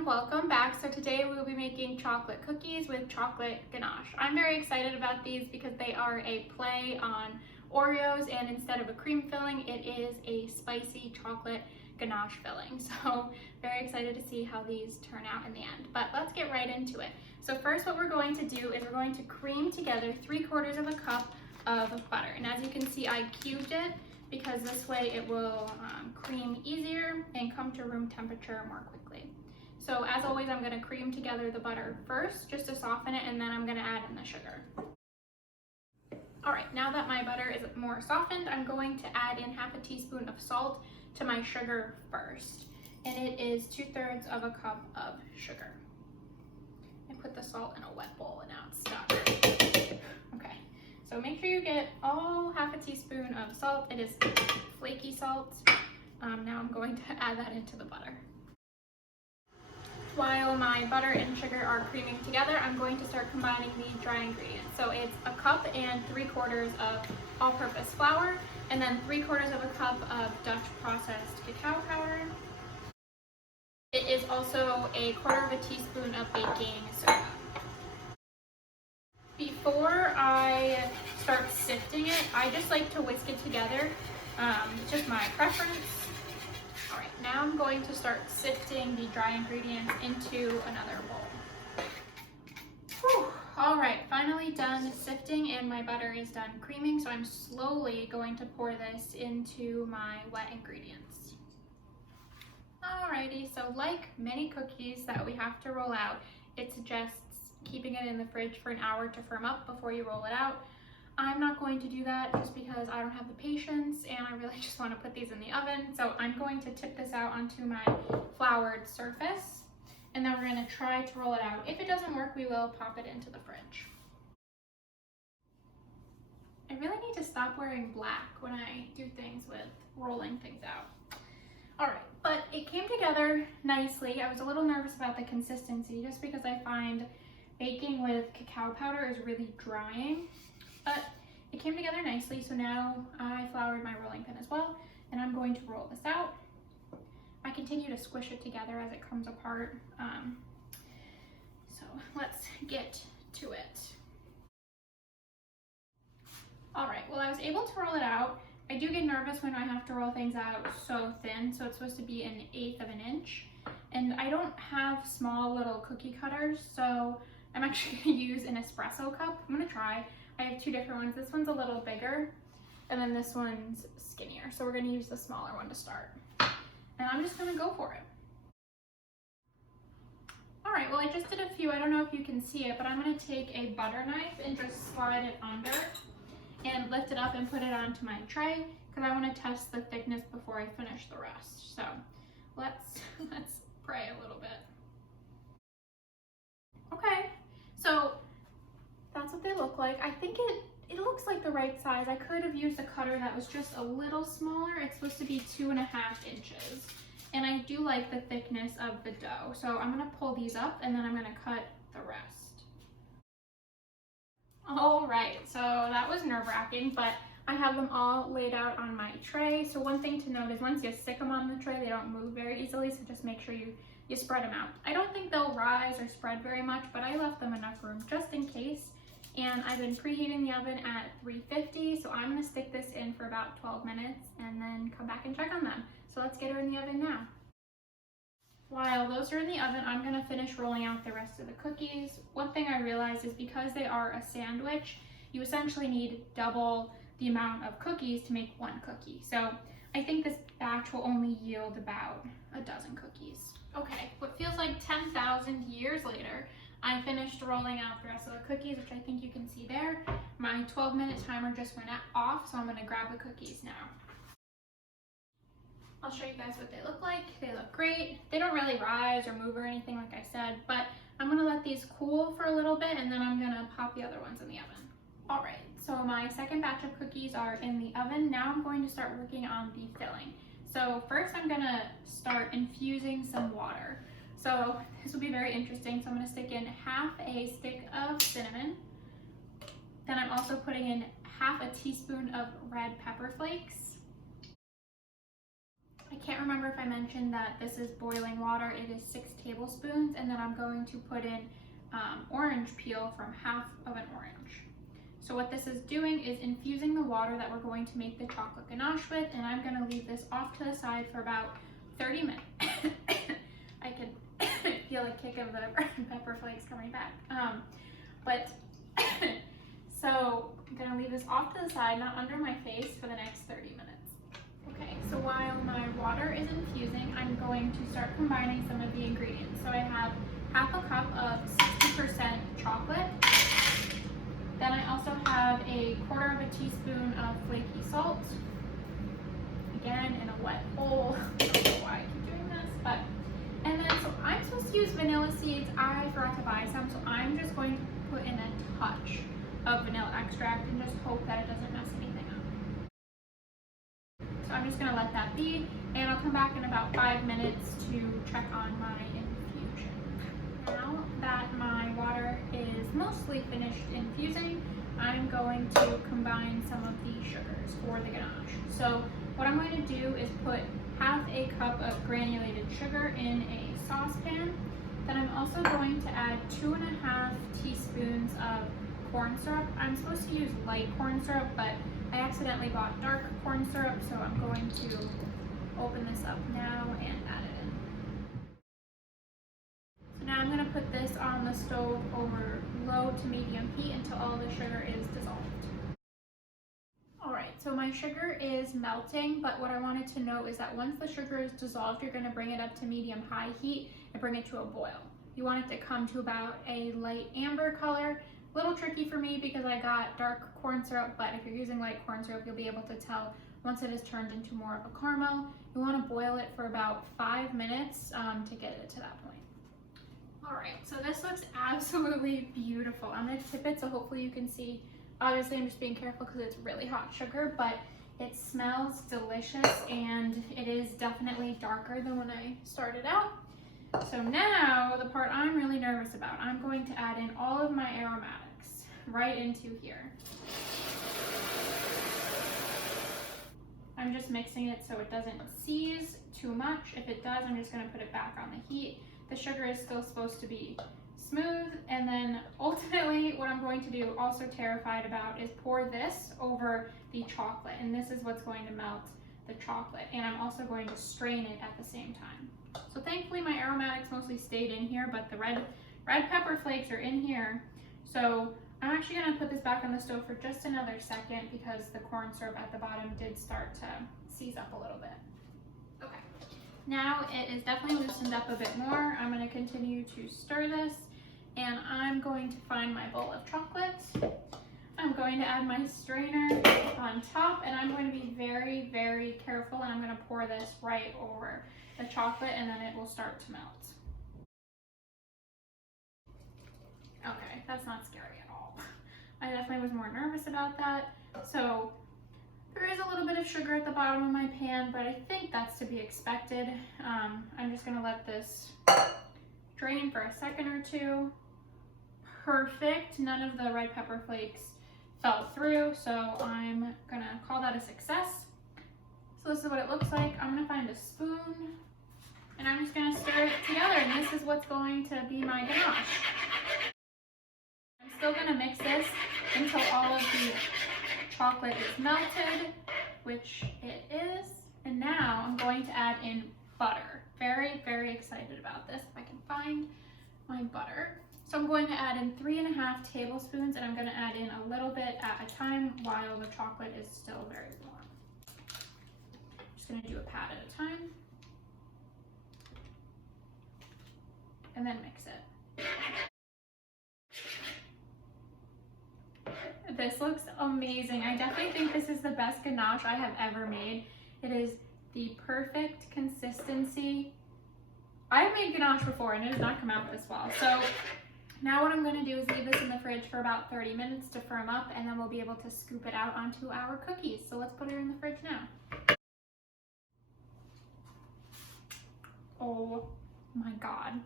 everyone, welcome back. So today we will be making chocolate cookies with chocolate ganache. I'm very excited about these because they are a play on Oreos, and instead of a cream filling, it is a spicy chocolate ganache filling. So very excited to see how these turn out in the end. But let's get right into it. So first what we're going to do is we're going to cream together 3/4 of a cup of butter. And as you can see, I cubed it because this way it will cream easier and come to room temperature more quickly. So as always, I'm going to cream together the butter first just to soften it, and then I'm going to add in the sugar. All right, now that my butter is more softened, I'm going to add in 1/2 teaspoon of salt to my sugar first. And it is 2/3 of a cup of sugar. I put the salt in a wet bowl and now it's stuck. Okay, so make sure you get all 1/2 teaspoon of salt. It is flaky salt. Now I'm going to add that into the butter. While my butter and sugar are creaming together, I'm going to start combining the dry ingredients. So it's a cup and 3/4 of all-purpose flour, and then 3/4 of a cup of Dutch processed cacao powder. It is also a 1/4 teaspoon of baking soda. Before I start sifting it, I just like to whisk it together. It's just my preference. All right, now I'm going to start sifting the dry ingredients into another bowl. Whew. All right, finally done sifting, and my butter is done creaming, so I'm slowly going to pour this into my wet ingredients. Alrighty, so like many cookies that we have to roll out, it suggests keeping it in the fridge for an hour to firm up before you roll it out. I'm not going to do that just because I don't have the patience and I really just want to put these in the oven. So I'm going to tip this out onto my floured surface, and then we're going to try to roll it out. If it doesn't work, we will pop it into the fridge. I really need to stop wearing black when I do things with rolling things out. All right, but it came together nicely. I was a little nervous about the consistency just because I find baking with cacao powder is really drying, but it came together nicely. So now I floured my rolling pin as well, and I'm going to roll this out. I continue to squish it together as it comes apart. So let's get to it. All right, well, I was able to roll it out. I do get nervous when I have to roll things out so thin, so it's supposed to be 1/8 of an inch. And I don't have small little cookie cutters, so I'm actually gonna use an espresso cup. I'm gonna try. I have 2 different ones. This one's a little bigger, and then this one's skinnier. So we're gonna use the smaller one to start. And I'm just gonna go for it. All right, well, I just did a few. I don't know if you can see it, but I'm gonna take a butter knife and just slide it under and lift it up and put it onto my tray because I want to test the thickness before I finish the rest. So let's pray a little bit. Okay, so that's what they look like. I think it looks like the right size. I could have used a cutter that was just a little smaller. It's supposed to be 2.5 inches. And I do like the thickness of the dough. So I'm gonna pull these up and then I'm gonna cut the rest. All right, so that was nerve-wracking, but I have them all laid out on my tray. So one thing to note is once you stick them on the tray, they don't move very easily, so just make sure you spread them out. I don't think they'll rise or spread very much, but I left them enough room just in case. And I've been preheating the oven at 350, so I'm gonna stick this in for about 12 minutes and then come back and check on them. So let's get her in the oven now. While those are in the oven, I'm gonna finish rolling out the rest of the cookies. One thing I realized is because they are a sandwich, you essentially need double the amount of cookies to make 1 cookie. So I think this batch will only yield about a dozen cookies. Okay, what feels like 10,000 years later, I finished rolling out the rest of the cookies, which I think you can see there. My 12-minute timer just went off, so I'm gonna grab the cookies now. I'll show you guys what they look like. They look great. They don't really rise or move or anything like I said, but I'm gonna let these cool for a little bit and then I'm gonna pop the other ones in the oven. All right, so my second batch of cookies are in the oven. Now I'm going to start working on the filling. So first I'm gonna start infusing some water. So this will be very interesting. So I'm gonna stick in 1/2 stick of cinnamon. Then I'm also putting in 1/2 teaspoon of red pepper flakes. I can't remember if I mentioned that this is boiling water. It is 6 tablespoons, and then I'm going to put in orange peel from half of an orange. So what this is doing is infusing the water that we're going to make the chocolate ganache with, and I'm going to leave this off to the side for about 30 minutes. I can feel a kick of the pepper flakes coming back. So I'm going to leave this off to the side, not under my face, for the next 30 minutes. Okay, so while my water is infusing, I'm going to start combining some of the ingredients. So I have half a cup of 60% chocolate. Then I also have a 1/4 of a teaspoon of flaky salt. Again, in a wet bowl. I don't know why I keep doing this, and then so I'm supposed to use vanilla seeds. I forgot to buy some, so I'm just going to put in a touch of vanilla extract and just hope that it doesn't mess anything up. So I'm just gonna let that be, and I'll come back in about 5 minutes to check on my infusion. Now that my water is mostly finished infusing, I'm going to combine some of the sugars for the ganache. So what I'm going to do is put half a cup of granulated sugar in a saucepan. Then I'm also going to add 2½ teaspoons of corn syrup. I'm supposed to use light corn syrup, but I accidentally bought dark corn syrup, so I'm going to open this up now and add it in. So now I'm going to put this on the stove over low to medium heat until all the sugar is dissolved. Alright, so my sugar is melting, but what I wanted to know is that once the sugar is dissolved, you're going to bring it up to medium-high heat and bring it to a boil. You want it to come to about a light amber color. A little tricky for me because I got dark corn syrup, but if you're using light corn syrup, you'll be able to tell once it has turned into more of a caramel. You want to boil it for about 5 minutes to get it to that point. Alright, so this looks absolutely beautiful. I'm going to tip it so hopefully you can see. Obviously, I'm just being careful because it's really hot sugar, but it smells delicious and it is definitely darker than when I started out. So now, the part I'm really nervous about, I'm going to add in all of my aromatics right into here. I'm just mixing it so it doesn't seize too much. If it does, I'm just going to put it back on the heat. The sugar is still supposed to be smooth, and then ultimately what I'm going to do, also terrified about, is pour this over the chocolate, and this is what's going to melt the chocolate, and I'm also going to strain it at the same time. So thankfully my aromatics mostly stayed in here, but the red pepper flakes are in here. So I'm actually going to put this back on the stove for just another second because the corn syrup at the bottom did start to seize up a little bit. Okay, now it is definitely loosened up a bit more. I'm going to continue to stir this, and I'm going to find my bowl of chocolate. I'm going to add my strainer on top, and I'm going to be very, very careful, and I'm going to pour this right over the chocolate, and then it will start to melt. Okay, that's not scary at all. I definitely was more nervous about that. So there is a little bit of sugar at the bottom of my pan, but I think that's to be expected. I'm just going to let this drain for a second or two. Perfect. None of the red pepper flakes fell through, so I'm going to call that a success. So this is what it looks like. I'm going to find a spoon, and I'm just going to stir it together, and this is what's going to be my ganache. I'm still going to mix this until all of the chocolate is melted, which it is. And now I'm going to add in butter. Very, very excited about this. If I can find my butter. So I'm going to add in 3½ tablespoons, and I'm going to add in a little bit at a time while the chocolate is still very warm. I'm just going to do a pat at a time. And then mix it. This looks amazing. I definitely think this is the best ganache I have ever made. It is the perfect consistency. I have made ganache before and it does not come out this well. So now what I'm going to do is leave this in the fridge for about 30 minutes to firm up, and then we'll be able to scoop it out onto our cookies. So let's put it in the fridge now. Oh my God.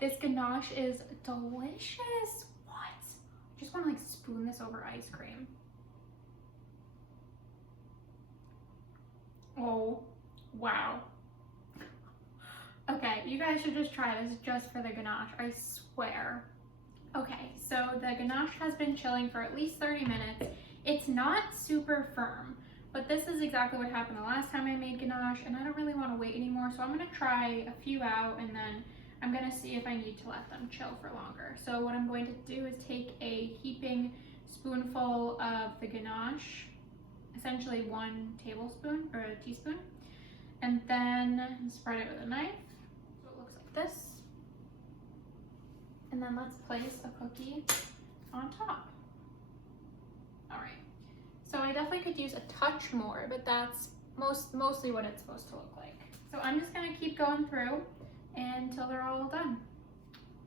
This ganache is delicious. What? I just want to like spoon this over ice cream. Oh Wow. Okay, you guys should just try this just for the ganache, I swear. Okay, so the ganache has been chilling for at least 30 minutes. It's not super firm, but this is exactly what happened the last time I made ganache, and I don't really want to wait anymore, so I'm going to try a few out, and then I'm going to see if I need to let them chill for longer. So what I'm going to do is take a heaping spoonful of the ganache, essentially 1 tablespoon or a teaspoon, and then spread it with a knife. So it looks like this. And then let's place a cookie on top. All right. So I definitely could use a touch more, but that's mostly what it's supposed to look like. So I'm just gonna keep going through until they're all done.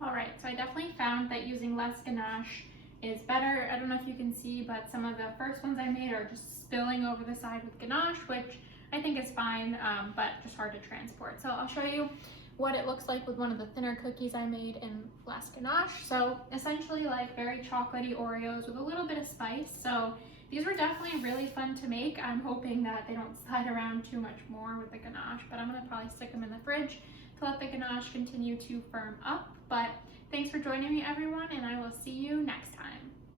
All right, so I definitely found that using less ganache is better. I don't know if you can see, but some of the first ones I made are just spilling over the side with ganache, which I think is fine, but just hard to transport. So I'll show you what it looks like with one of the thinner cookies I made in less ganache. So essentially like very chocolatey Oreos with a little bit of spice. So these were definitely really fun to make. I'm hoping that they don't slide around too much more with the ganache, but I'm gonna probably stick them in the fridge to let the ganache continue to firm up. But thanks for joining me, everyone, and I will see you next time.